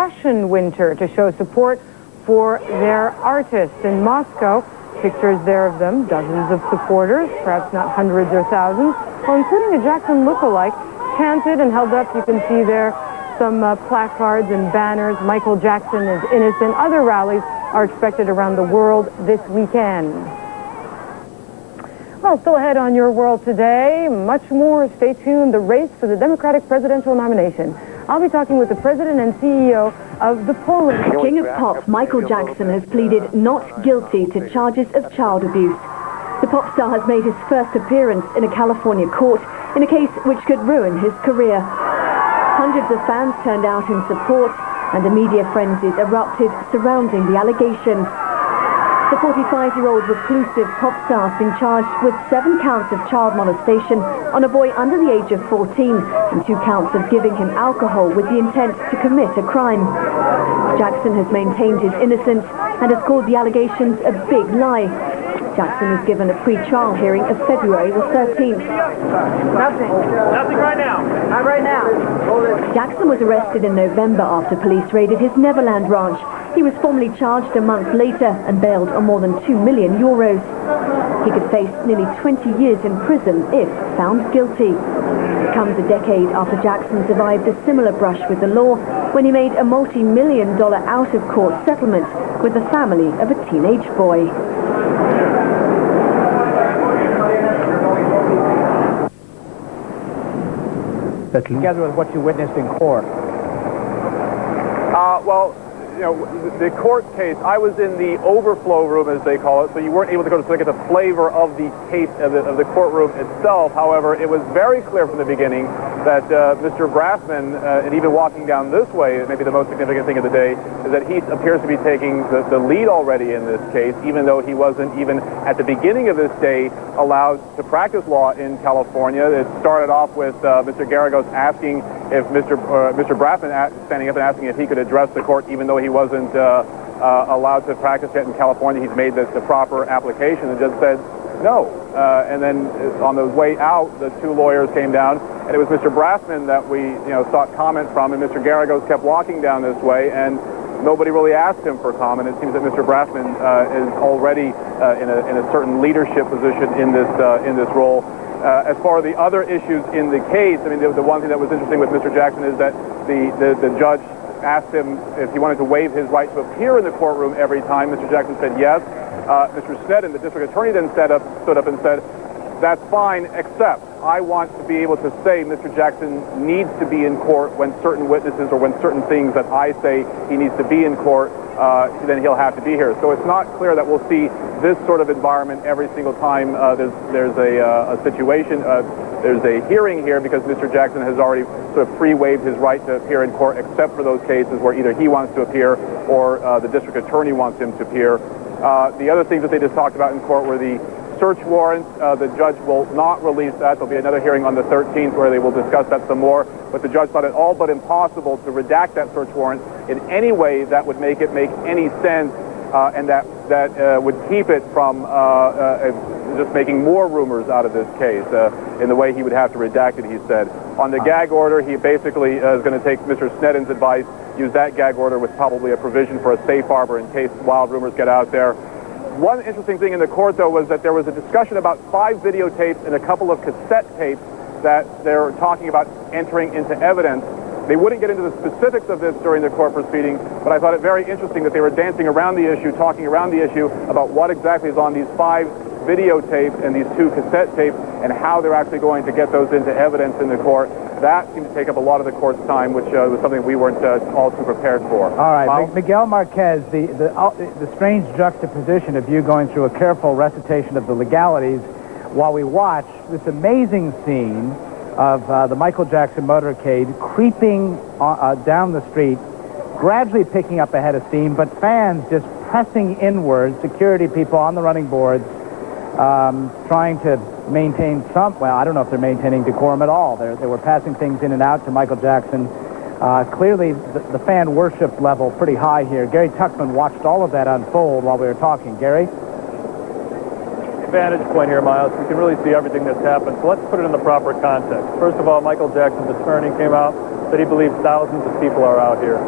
Russian winter to show support for their artist. In Moscow, pictures there of them, dozens of supporters, perhaps not hundreds or thousands, well, including a Jackson look-alike, chanted and held up, you can see there, some placards and banners. Michael Jackson is innocent. Other rallies are expected around the world this weekend. Well, still ahead on Your World Today. Much more. Stay tuned. The race for the Democratic presidential nomination. I'll be talking with the president and CEO of the Polish. King of pop, Michael Jackson, has pleaded not guilty to charges of child abuse. The pop star has made his first appearance in a California court in a case which could ruin his career. Hundreds of fans turned out in support, and a media frenzy erupted surrounding the allegation. The 45-year-old reclusive pop star has been charged with 7 counts of child molestation on a boy under the age of 14 and 2 counts of giving him alcohol with the intent to commit a crime. Jackson has maintained his innocence and has called the allegations a big lie. Jackson was given a pre-trial hearing of February the 13th. Nothing right now. Not right now. Jackson was arrested in November after police raided his Neverland ranch. He was formally charged a month later and bailed on more than €2 million. He could face nearly 20 years in prison if found guilty. It comes a decade after Jackson survived a similar brush with the law when he made a multi-million-dollar out-of-court settlement with the family of a teenage boy. Together with what you witnessed in court. Well, you know, the court case, I was in the overflow room, as they call it, so you weren't able to go to get the flavor of the tape of the courtroom itself. However, it was very clear from the beginning that Mr. Braffman, and even walking down this way, maybe the most significant thing of the day, is that he appears to be taking the lead already in this case, even though he wasn't even at the beginning of this day allowed to practice law in California. It started off with Mr. Garagos asking if Mr. Braffman standing up and asking if he could address the court, even though he wasn't allowed to practice yet in California. He's made the proper application. The judge said no. And then on the way out, the 2 lawyers came down, and it was Mr. Braffman that we sought comment from, and Mr. Garagos kept walking down this way, and nobody really asked him for comment. It seems that Mr. Braffman is already in a certain leadership position in this role. As far as the other issues in the case, I mean, the one thing that was interesting with Mr. Jackson is that the judge asked him if he wanted to waive his right to appear in the courtroom every time. Mr. Jackson said yes. Mr. Sneddon, the district attorney, then stood up and said, that's fine, except I want to be able to say Mr. Jackson needs to be in court when certain witnesses or when certain things that I say he needs to be in court, then he'll have to be here. So it's not clear that we'll see this sort of environment every single time there's a situation, there's a hearing here, because Mr. Jackson has already sort of pre-waived his right to appear in court, except for those cases where either he wants to appear or the district attorney wants him to appear. The other things that they just talked about in court were the search warrants. The judge will not release that. There'll be another hearing on the 13th where they will discuss that some more. But the judge thought it all but impossible to redact that search warrant in any way that would make it make any sense, and that would keep it from just making more rumors out of this case in the way he would have to redact it, he said. On the gag order, he basically is going to take Mr. Sneddon's advice, use that gag order with probably a provision for a safe harbor in case wild rumors get out there. One interesting thing in the court, though, was that there was a discussion about 5 videotapes and a couple of cassette tapes that they're talking about entering into evidence. They wouldn't get into the specifics of this during the court proceeding, but I thought it very interesting that they were dancing around the issue, talking around the issue about what exactly is on these 5 videotapes and these 2 cassette tapes and how they're actually going to get those into evidence in the court. That seemed to take up a lot of the court's time, which was something we weren't all too prepared for. All right, Miguel Marquez, the strange juxtaposition of you going through a careful recitation of the legalities while we watch this amazing scene of the Michael Jackson motorcade creeping down the street, gradually picking up a head of steam, but fans just pressing inward, security people on the running boards, trying to maintain some, well, I don't know if they're maintaining decorum at all. They were passing things in and out to Michael Jackson. Clearly, the fan worship level pretty high here. Gary Tuchman watched all of that unfold while we were talking. Gary? Vantage point here, Miles. You can really see everything that's happened. So let's put it in the proper context. First of all, Michael Jackson's attorney came out, that he believes thousands of people are out here.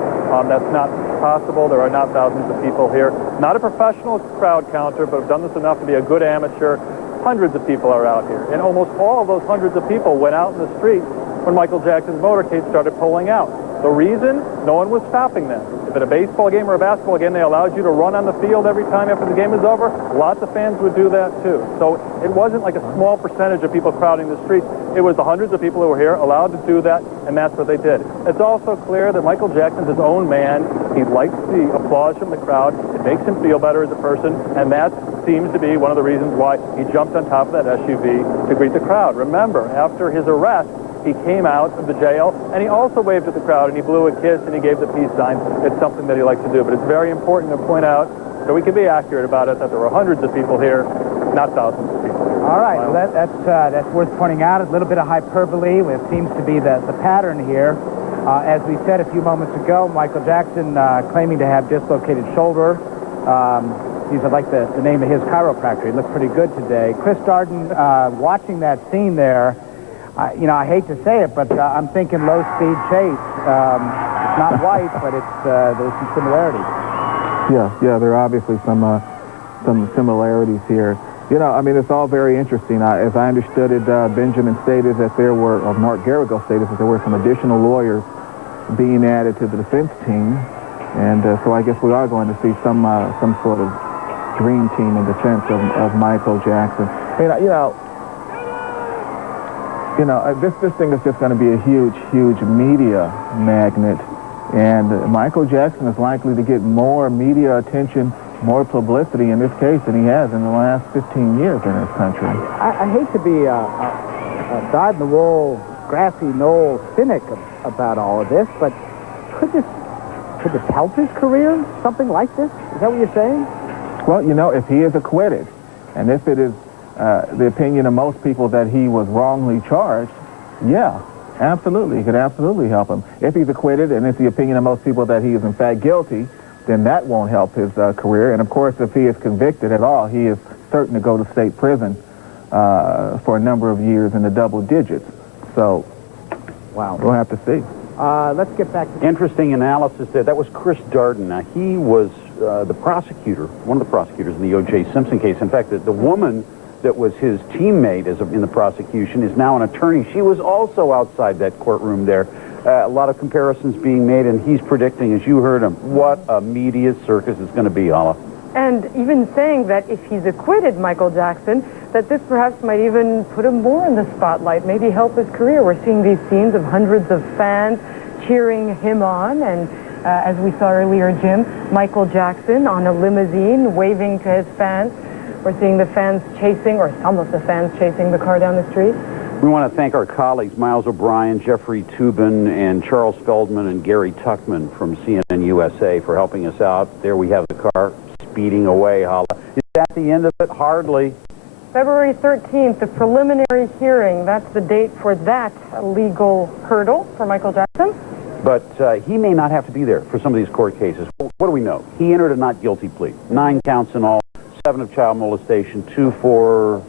That's not possible. There are not thousands of people here. Not a professional crowd counter, but I've done this enough to be a good amateur. Hundreds of people are out here. And almost all of those hundreds of people went out in the street when Michael Jackson's motorcade started pulling out. The reason? No one was stopping them. If at a baseball game or a basketball game they allowed you to run on the field every time after the game is over, lots of fans would do that too. So it wasn't like a small percentage of people crowding the streets. It was the hundreds of people who were here allowed to do that, and that's what they did. It's also clear that Michael Jackson's his own man. He likes the applause from the crowd. It makes him feel better as a person, and that seems to be one of the reasons why he jumped on top of that SUV to greet the crowd. Remember, after his arrest, he came out of the jail, and he also waved at the crowd, and he blew a kiss, and he gave the peace sign. It's something that he likes to do. But it's very important to point out, so we can be accurate about it, that there were hundreds of people here, not thousands of people here. All right, well, that's worth pointing out. A little bit of hyperbole. It seems to be the pattern here. As we said a few moments ago, Michael Jackson claiming to have dislocated shoulder. These are like the name of his chiropractor. He looked pretty good today. Chris Darden, watching that scene there, you know, I hate to say it, but I'm thinking low-speed chase. It's not white, but there's some similarities. Yeah, there are obviously some similarities here. You know, I mean, it's all very interesting. As I understood it, Benjamin stated that there were, or Mark Garrigle stated that there were some additional lawyers being added to the defense team, and so I guess we are going to see some sort of dream team in defense of Michael Jackson. You know, this thing is just going to be a huge media magnet, and Michael Jackson is likely to get more media attention, more publicity in this case than he has in the last 15 years in this country. I hate to be a dyed-in-the-wool, grassy knoll cynic about all of this, but could this help his career? Something like this? Is that what you're saying? Well, you know, if he is acquitted, and if it is the opinion of most people that he was wrongly charged, yeah, absolutely. It could absolutely help him. If he's acquitted, and it's the opinion of most people that he is in fact guilty, then that won't help his career. And of course, if he is convicted at all, he is certain to go to state prison for a number of years in the double digits. So, wow, we'll have to see. Let's get back to... Interesting analysis there. That was Chris Darden. Now, he was the prosecutor, one of the prosecutors in the O.J. Simpson case. In fact, the woman that was his teammate in the prosecution is now an attorney. She was also outside that courtroom there. A lot of comparisons being made, and he's predicting, as you heard him, what a media circus is going to be, Hala. And even saying that if he's acquitted, Michael Jackson, that this perhaps might even put him more in the spotlight, maybe help his career. We're seeing these scenes of hundreds of fans cheering him on, and as we saw earlier, Jim, Michael Jackson on a limousine waving to his fans. We're seeing the fans chasing, or some of the fans chasing the car down the street. We want to thank our colleagues, Miles O'Brien, Jeffrey Toobin, and Charles Feldman and Gary Tuckman from CNN USA for helping us out. There we have the car speeding away, Hala. Is that the end of it? Hardly. February 13th, the preliminary hearing. That's the date for that legal hurdle for Michael Jackson. But he may not have to be there for some of these court cases. What do we know? He entered a not guilty plea. 9 counts in all, 7 of child molestation, 2 for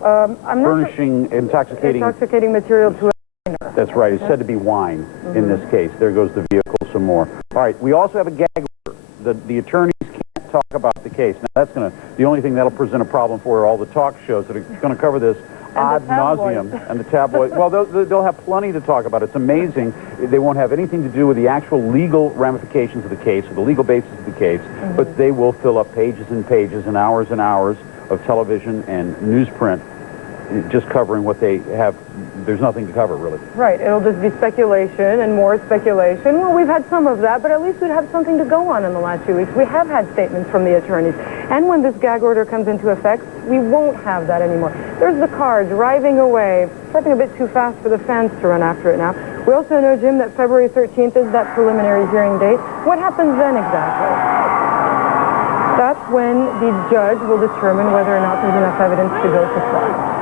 furnishing intoxicating material to a minor. That's right. It's said to be wine in this case. There goes the vehicle some more. All right. We also have a gag order. The attorneys can't talk about the case. Now, that's the only thing that'll present a problem for all the talk shows that are going to cover this ad nauseum. And the tabloid. Well, they'll have plenty to talk about. It's amazing. They won't have anything to do with the actual legal ramifications of the case or the legal basis of the case, but they will fill up pages and pages and hours of television and newsprint just covering what they have. There's nothing to cover, really. Right. It'll just be speculation and more speculation. Well, we've had some of that, but at least we'd have something to go on in the last few weeks. We have had statements from the attorneys. And when this gag order comes into effect, we won't have that anymore. There's the car driving away, driving a bit too fast for the fans to run after it now. We also know, Jim, that February 13th is that preliminary hearing date. What happens then exactly? That's when the judge will determine whether or not there's enough evidence to go to trial.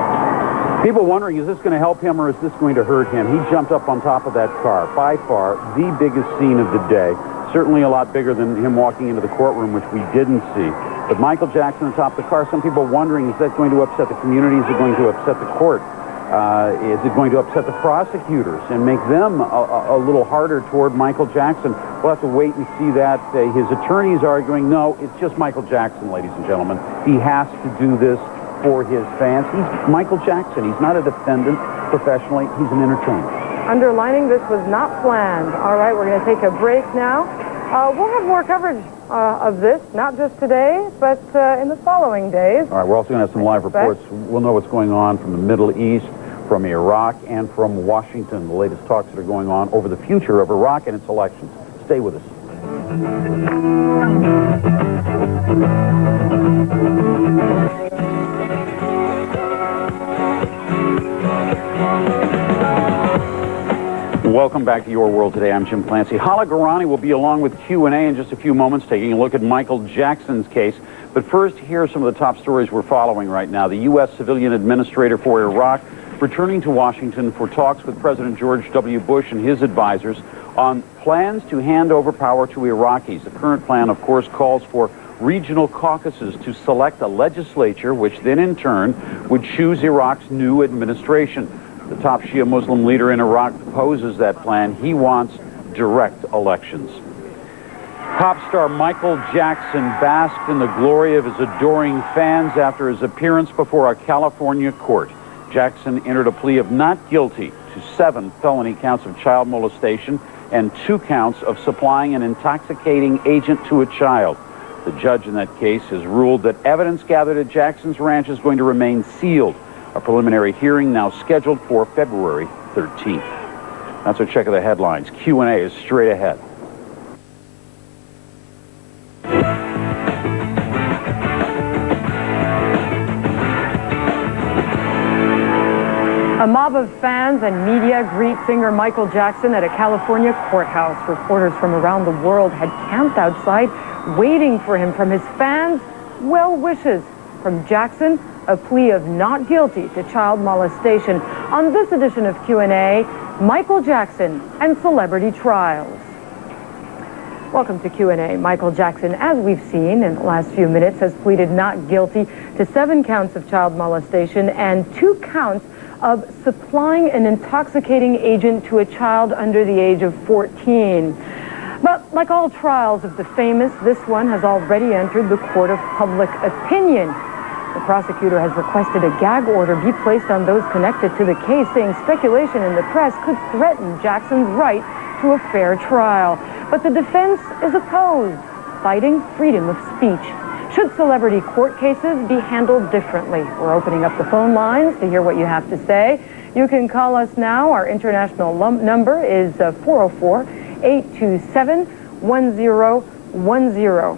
People wondering, is this going to help him or is this going to hurt him? He jumped up on top of that car. By far, the biggest scene of the day. Certainly a lot bigger than him walking into the courtroom, which we didn't see. But Michael Jackson on top of the car, some people wondering, is that going to upset the community? Is it going to upset the court? Is it going to upset the prosecutors and make them a little harder toward Michael Jackson? We'll have to wait and see that. His attorney is arguing, no, it's just Michael Jackson, ladies and gentlemen. He has to do this for his fans. He's Michael Jackson. He's not a defendant professionally. He's an entertainer. Underlining, this was not planned. All right, we're going to take a break now. We'll have more coverage of this, not just today, but in the following days. All right, we're also going to have some live reports. We'll know what's going on from the Middle East, from Iraq, and from Washington, the latest talks that are going on over the future of Iraq and its elections. Stay with us. Welcome back to Your World Today. I'm Jim Clancy. Hala Garani will be along with Q&A in just a few moments, taking a look at Michael Jackson's case. But first, here are some of the top stories we're following right now. The U.S. Civilian Administrator for Iraq returning to Washington for talks with President George W. Bush and his advisors on plans to hand over power to Iraqis. The current plan, of course, calls for regional caucuses to select a legislature, which then in turn would choose Iraq's new administration. The top Shia Muslim leader in Iraq opposes that plan. He wants direct elections. Pop star Michael Jackson basked in the glory of his adoring fans after his appearance before a California court. Jackson entered a plea of not guilty to 7 felony counts of child molestation and 2 counts of supplying an intoxicating agent to a child. The judge in that case has ruled that evidence gathered at Jackson's ranch is going to remain sealed. A preliminary hearing now scheduled for February 13th. That's a check of the headlines. Q&A is straight ahead. A mob of fans and media greet singer Michael Jackson at a California courthouse. Reporters from around the world had camped outside waiting for him. From his fans, well wishes. From Jackson, a plea of not guilty to child molestation. On this edition of Q&A, Michael Jackson and celebrity trials. Welcome to Q&A. Michael Jackson, as we've seen in the last few minutes, has pleaded not guilty to 7 counts of child molestation and 2 counts of supplying an intoxicating agent to a child under the age of 14. But like all trials of the famous, this one has already entered the court of public opinion. The prosecutor has requested a gag order be placed on those connected to the case, saying speculation in the press could threaten Jackson's right to a fair trial. But the defense is opposed, citing freedom of speech. Should celebrity court cases be handled differently? We're opening up the phone lines to hear what you have to say. You can call us now. Our international number is 404-827-1010.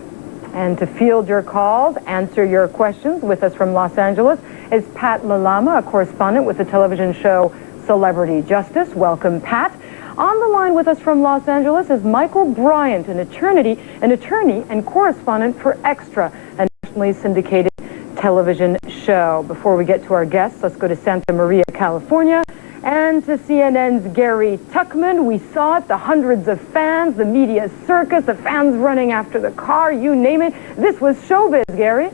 And to field your calls, answer your questions with us from Los Angeles is Pat Lalama, a correspondent with the television show Celebrity Justice. Welcome, Pat. On the line with us from Los Angeles is Michael Bryant, an attorney and correspondent for Extra, a nationally syndicated television show. Before we get to our guests, let's go to Santa Maria, California, and to CNN's Gary Tuckman. We saw it, the hundreds of fans, the media circus, the fans running after the car, you name it. This was showbiz, Gary.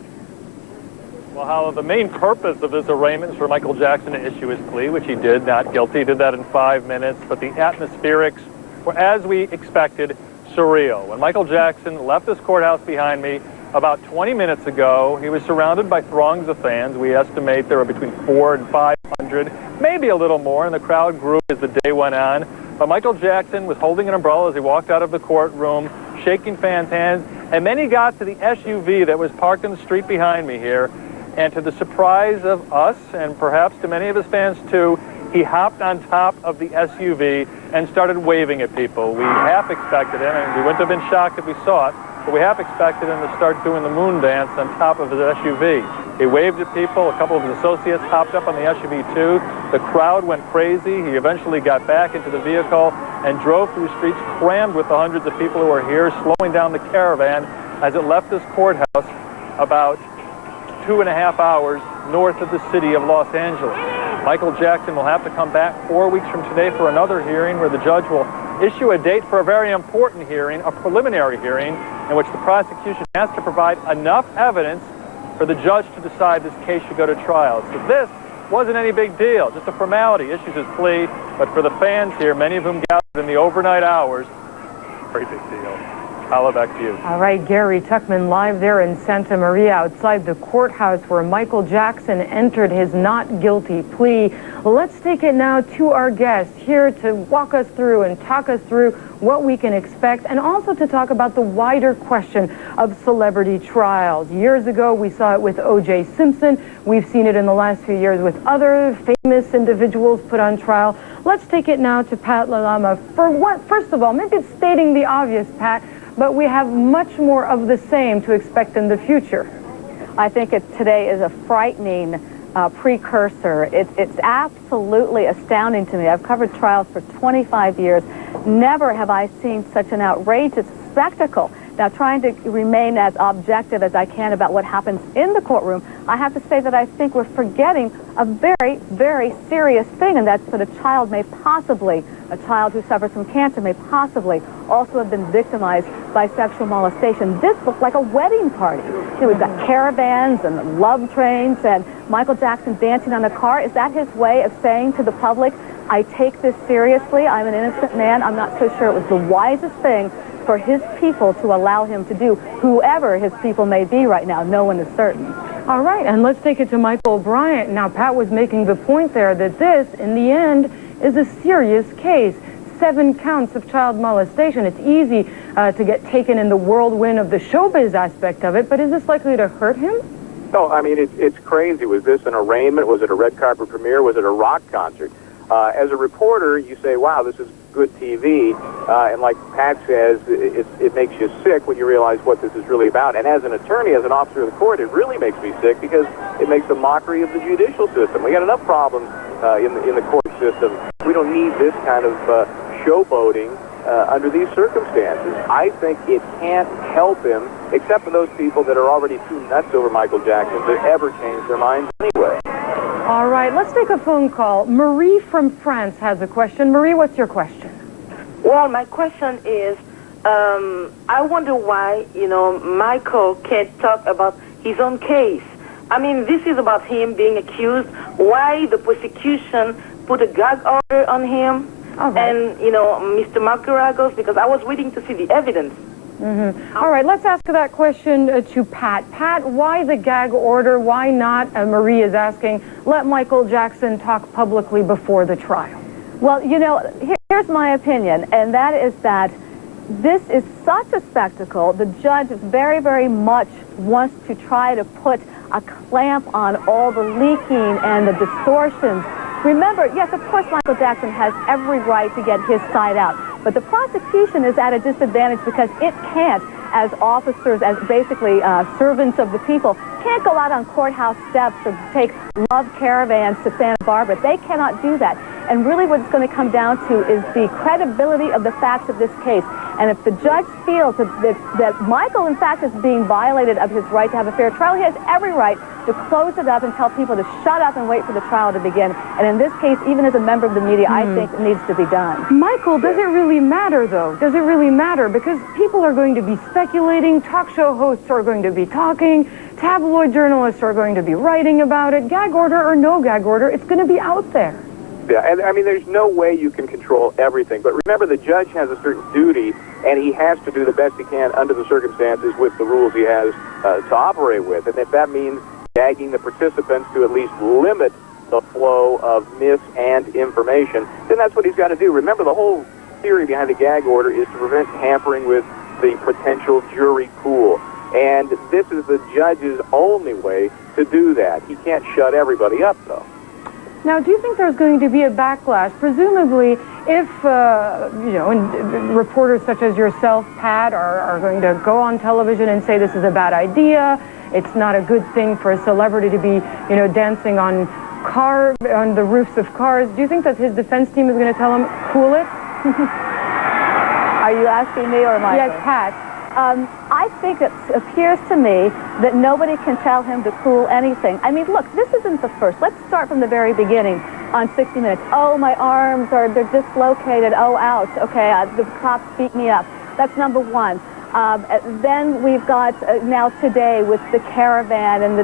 Well, Hala, the main purpose of this arraignment is for Michael Jackson to issue his plea, which he did, not guilty. He did that in 5 minutes, but the atmospherics were, as we expected, surreal. When Michael Jackson left this courthouse behind me about 20 minutes ago, he was surrounded by throngs of fans. We estimate there were between 400 and 500, maybe a little more, and the crowd grew as the day went on. But Michael Jackson was holding an umbrella as he walked out of the courtroom, shaking fans' hands, and then he got to the SUV that was parked in the street behind me here, and to the surprise of us, and perhaps to many of his fans too, he hopped on top of the SUV and started waving at people. We half expected him, and we wouldn't have been shocked if we saw it, but we half expected him to start doing the moon dance on top of his SUV. He waved at people. A couple of his associates hopped up on the SUV too. The crowd went crazy. He eventually got back into the vehicle and drove through streets crammed with the hundreds of people who were here, slowing down the caravan as it left this courthouse about 2.5 hours north of the city of Los Angeles. Michael Jackson will have to come back 4 weeks from today for another hearing where the judge will issue a date for a very important hearing, a preliminary hearing, in which the prosecution has to provide enough evidence for the judge to decide this case should go to trial. So this wasn't any big deal, just a formality, issues his plea. But for the fans here, many of whom gathered in the overnight hours, very big deal. Paula, back to you. All right, Gary Tuckman live there in Santa Maria outside the courthouse where Michael Jackson entered his not guilty plea. Let's take it now to our guest here to walk us through and talk us through what we can expect, and also to talk about the wider question of celebrity trials. Years ago, we saw it with O.J. Simpson. We've seen it in the last few years with other famous individuals put on trial. Let's take it now to Pat Lalama. For what, first of all, maybe it's stating the obvious, Pat, but we have much more of the same to expect in the future. I think today is a frightening precursor. It's absolutely astounding to me. I've covered trials for 25 years. Never have I seen such an outrageous spectacle. Now, trying to remain as objective as I can about what happens in the courtroom, I have to say that I think we're forgetting a very, very serious thing, and that's that a child who suffers from cancer may possibly also have been victimized by sexual molestation. This looked like a wedding party. We've got caravans and love trains and Michael Jackson dancing on a car. Is that his way of saying to the public, I take this seriously, I'm an innocent man? I'm not so sure it was the wisest thing for his people to allow him to do, whoever his people may be right now. No one is certain. All right, and let's take it to Michael Bryant. Now, Pat was making the point there that this, in the end, is a serious case. 7 counts of child molestation. It's easy to get taken in the whirlwind of the showbiz aspect of it, but is this likely to hurt him? No, I mean, it's crazy. Was this an arraignment? Was it a red carpet premiere? Was it a rock concert? As a reporter, you say, wow, this is good TV, and like Pat says, it makes you sick when you realize what this is really about. And as an attorney, as an officer of the court, it really makes me sick because it makes a mockery of the judicial system. We got enough problems in the court system. We don't need this kind of showboating under these circumstances. I think it can't help him, except for those people that are already too nuts over Michael Jackson to ever change their minds anyway. All right, let's take a phone call. Marie from France has a question. Marie, what's your question? Well, my question is, I wonder why, Michael can't talk about his own case. I mean, this is about him being accused. Why the prosecution put a gag order on him? Okay. And, Mr. Margaragos, because I was waiting to see the evidence. Mm-hmm. All right, let's ask that question to Pat. Pat, why the gag order? Why not, Marie is asking, let Michael Jackson talk publicly before the trial? Well, here's my opinion, and that is that this is such a spectacle. The judge very, very much wants to try to put a clamp on all the leaking and the distortions. Remember, yes, of course, Michael Jackson has every right to get his side out, but the prosecution is at a disadvantage because it can't, as officers, as basically servants of the people, can't go out on courthouse steps or take love caravans to Santa Barbara. They cannot do that. And really what it's going to come down to is the credibility of the facts of this case. And if the judge feels that Michael, in fact, is being violated of his right to have a fair trial, he has every right to close it up and tell people to shut up and wait for the trial to begin. And in this case, even as a member of the media, I think it needs to be done. Michael, does it really matter, though? Does it really matter? Because people are going to be speculating, talk show hosts are going to be talking, tabloid journalists are going to be writing about it. Gag order or no gag order, it's going to be out there. Yeah, and I mean, there's no way you can control everything. But remember, the judge has a certain duty, and he has to do the best he can under the circumstances with the rules he has to operate with. And if that means gagging the participants to at least limit the flow of mis and information, then that's what he's got to do. Remember, the whole theory behind the gag order is to prevent tampering with the potential jury pool. And this is the judge's only way to do that. He can't shut everybody up, though. Now, do you think there's going to be a backlash? Presumably, if, and reporters such as yourself, Pat, are going to go on television and say this is a bad idea, it's not a good thing for a celebrity to be, dancing on the roofs of cars, do you think that his defense team is going to tell him, cool it? Are you asking me or Michael? Yes, Pat. I think it appears to me that nobody can tell him to cool anything. I mean, look, this isn't the first. Let's start from the very beginning on 60 Minutes. Oh, my arms they're dislocated. Oh, ouch. Okay, the cops beat me up. That's number one. Then we've got now today with the caravan, and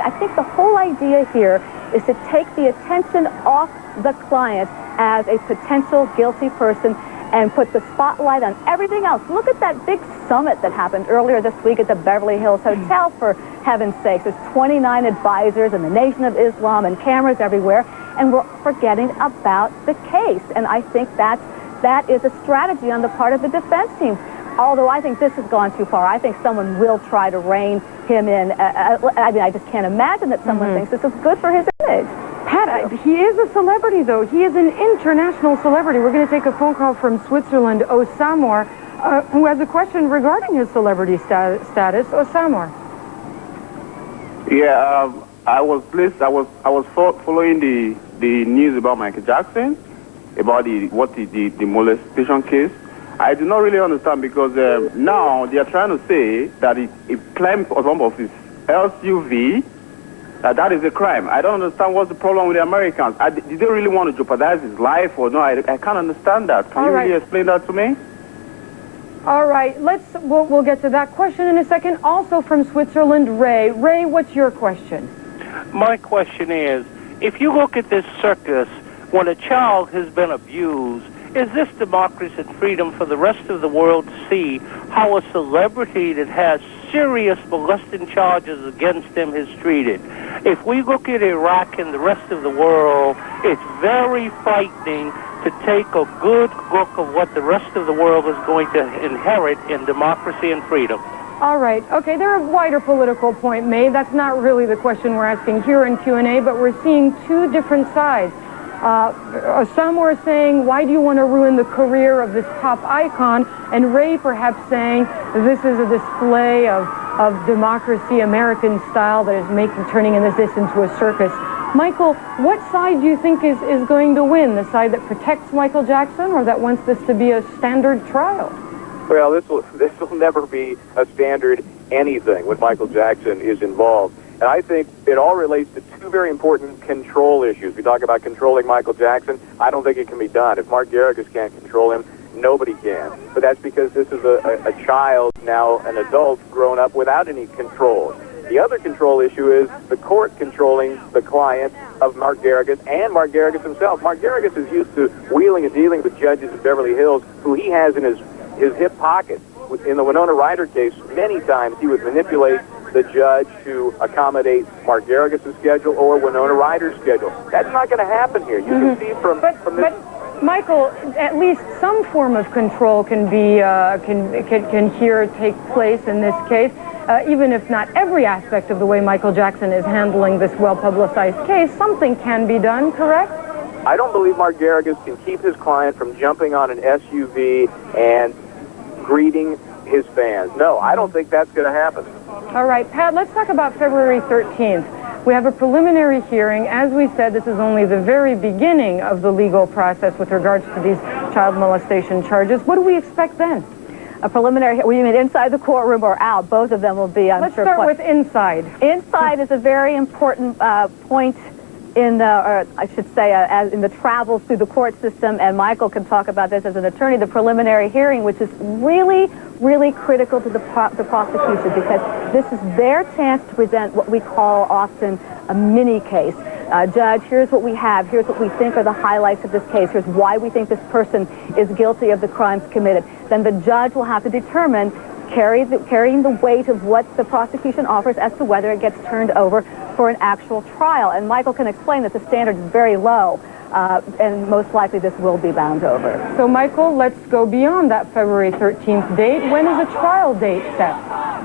I think the whole idea here is to take the attention off the client as a potential guilty person and put the spotlight on everything else. Look at that big summit that happened earlier this week at the Beverly Hills Hotel, for heaven's sakes. There's 29 advisors and the Nation of Islam and cameras everywhere, and we're forgetting about the case. And I think that is a strategy on the part of the defense team. Although I think this has gone too far. I think someone will try to rein him in. I mean, I just can't imagine that someone thinks this is good for his image. Pat, he is a celebrity, though. He is an international celebrity. We're going to take a phone call from Switzerland, Osamor, who has a question regarding his celebrity status. Osamor. Yeah, I was following the news about Michael Jackson, about the molestation case. I do not really understand, because now they are trying to say that he climbed on top of his SUV. That is a crime. I don't understand what's the problem with the Americans. Did they really want to jeopardize his life or no? I can't understand that. Can you really explain that to me? All right, we'll get to that question in a second. Also from Switzerland, Ray. Ray, what's your question? My question is, if you look at this circus, when a child has been abused, is this democracy and freedom for the rest of the world to see how a celebrity that has serious molesting charges against him is treated? If we look at Iraq and the rest of the world, it's very frightening to take a good look of what the rest of the world is going to inherit in democracy and freedom. All right. Okay, there are a wider political point made. That's not really the question we're asking here in Q&A, but we're seeing two different sides. Some were saying, why do you want to ruin the career of this pop icon? And Ray perhaps saying, this is a display of democracy, American style, that is turning this into a circus. Michael, what side do you think is going to win? The side that protects Michael Jackson, or that wants this to be a standard trial? Well, this will never be a standard anything when Michael Jackson is involved. And I think it all relates to two very important control issues. We talk about controlling Michael Jackson. I don't think it can be done. If Mark Garrigous can't control him, nobody can. But that's because this is a child, now an adult, grown up without any control. The other control issue is the court controlling the client of Mark Garrigous and Mark Garrigous himself. Mark Garrigous is used to wheeling and dealing with judges in Beverly Hills who he has in his hip pocket. In the Winona Ryder case, many times he would manipulate the judge to accommodate Mark Garrigous' schedule or Winona Ryder's schedule. That's not going to happen here. You can see from this... But Michael, at least some form of control can be can here take place in this case, even if not every aspect of the way Michael Jackson is handling this well-publicized case. Something can be done, correct? I don't believe Mark Garrigous can keep his client from jumping on an SUV and greeting his fans. No, I don't think that's going to happen. All right, Pat, let's talk about February 13th. We have a preliminary hearing. As we said, this is only the very beginning of the legal process with regards to these child molestation charges. What do we expect then? A preliminary, well, you mean inside the courtroom or out? Both of them will be, I'm sure. Let's start with inside. Inside is a very important point in the, or I should say, as in the travels through the court system, and Michael can talk about this as an attorney, the preliminary hearing, which is really, really critical to the prosecution, because this is their chance to present what we call often a mini case. Judge, here's what we have. Here's what we think are the highlights of this case. Here's why we think this person is guilty of the crimes committed. Then the judge will have to determine, carrying the weight of what the prosecution offers as to whether it gets turned over for an actual trial. And Michael can explain that the standard is very low, and most likely this will be bound over. So, Michael, let's go beyond that February 13th date. When is a trial date set?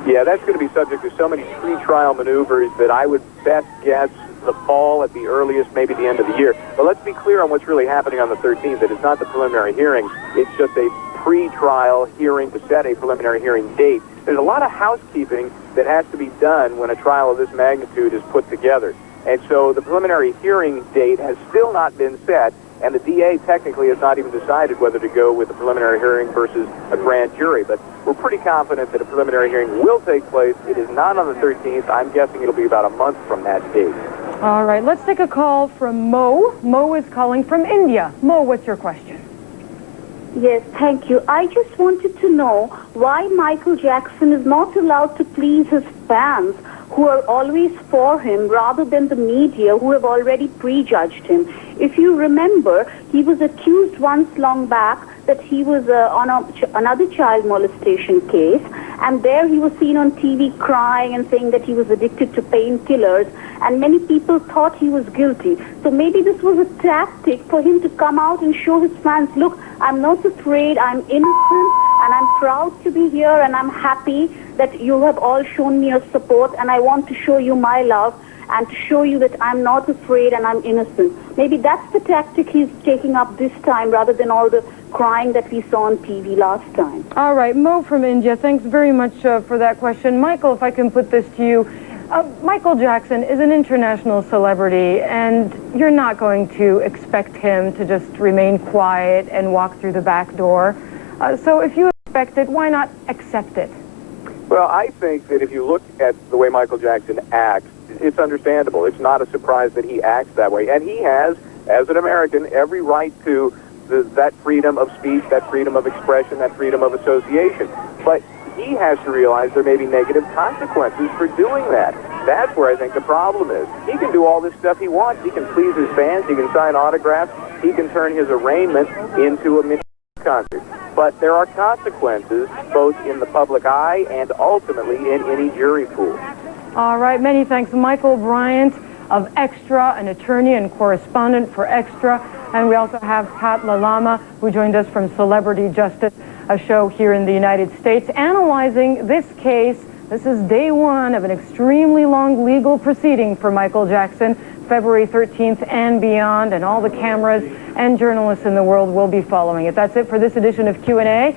Yeah, that's going to be subject to so many pre-trial maneuvers that I would best guess the fall at the earliest, maybe the end of the year. But let's be clear on what's really happening on the 13th. That it's not the preliminary hearing. It's just a pre-trial hearing to set a preliminary hearing date. There's a lot of housekeeping that has to be done when a trial of this magnitude is put together. And so the preliminary hearing date has still not been set, and the DA technically has not even decided whether to go with a preliminary hearing versus a grand jury. But we're pretty confident that a preliminary hearing will take place. It is not on the 13th. I'm guessing it'll be about a month from that date. All right, let's take a call from Mo. Mo is calling from India. Mo, what's your question? Yes, thank you. I just wanted to know why Michael Jackson is not allowed to please his fans who are always for him rather than the media who have already prejudged him. If you remember, he was accused once long back that he was on another child molestation case, and there he was seen on TV crying and saying that he was addicted to painkillers, and many people thought he was guilty. So maybe this was a tactic for him to come out and show his fans, look, I'm not afraid, I'm innocent, and I'm proud to be here, and I'm happy that you have all shown me your support, and I want to show you my love and to show you that I'm not afraid and I'm innocent. Maybe that's the tactic he's taking up this time rather than all the crying that we saw on TV last time. All right, Mo from India, thanks very much for that question. Michael, if I can put this to you, Michael Jackson is an international celebrity, and you're not going to expect him to just remain quiet and walk through the back door. So if you expect it, why not accept it? Well, I think that if you look at the way Michael Jackson acts, it's understandable. It's not a surprise that he acts that way. And he has, as an American, every right to that freedom of speech, that freedom of expression, that freedom of association. But he has to realize there may be negative consequences for doing that. That's where I think the problem is. He can do all this stuff he wants. He can please his fans. He can sign autographs. He can turn his arraignment into a mini concert. But there are consequences both in the public eye and ultimately in any jury pool. All right, many thanks. Michael Bryant of Extra, an attorney and correspondent for Extra. And we also have Pat Lalama, who joined us from Celebrity Justice, a show here in the United States, analyzing this case. This is day one of an extremely long legal proceeding for Michael Jackson, February 13th and beyond, and all the cameras and journalists in the world will be following it. That's it for this edition of Q&A.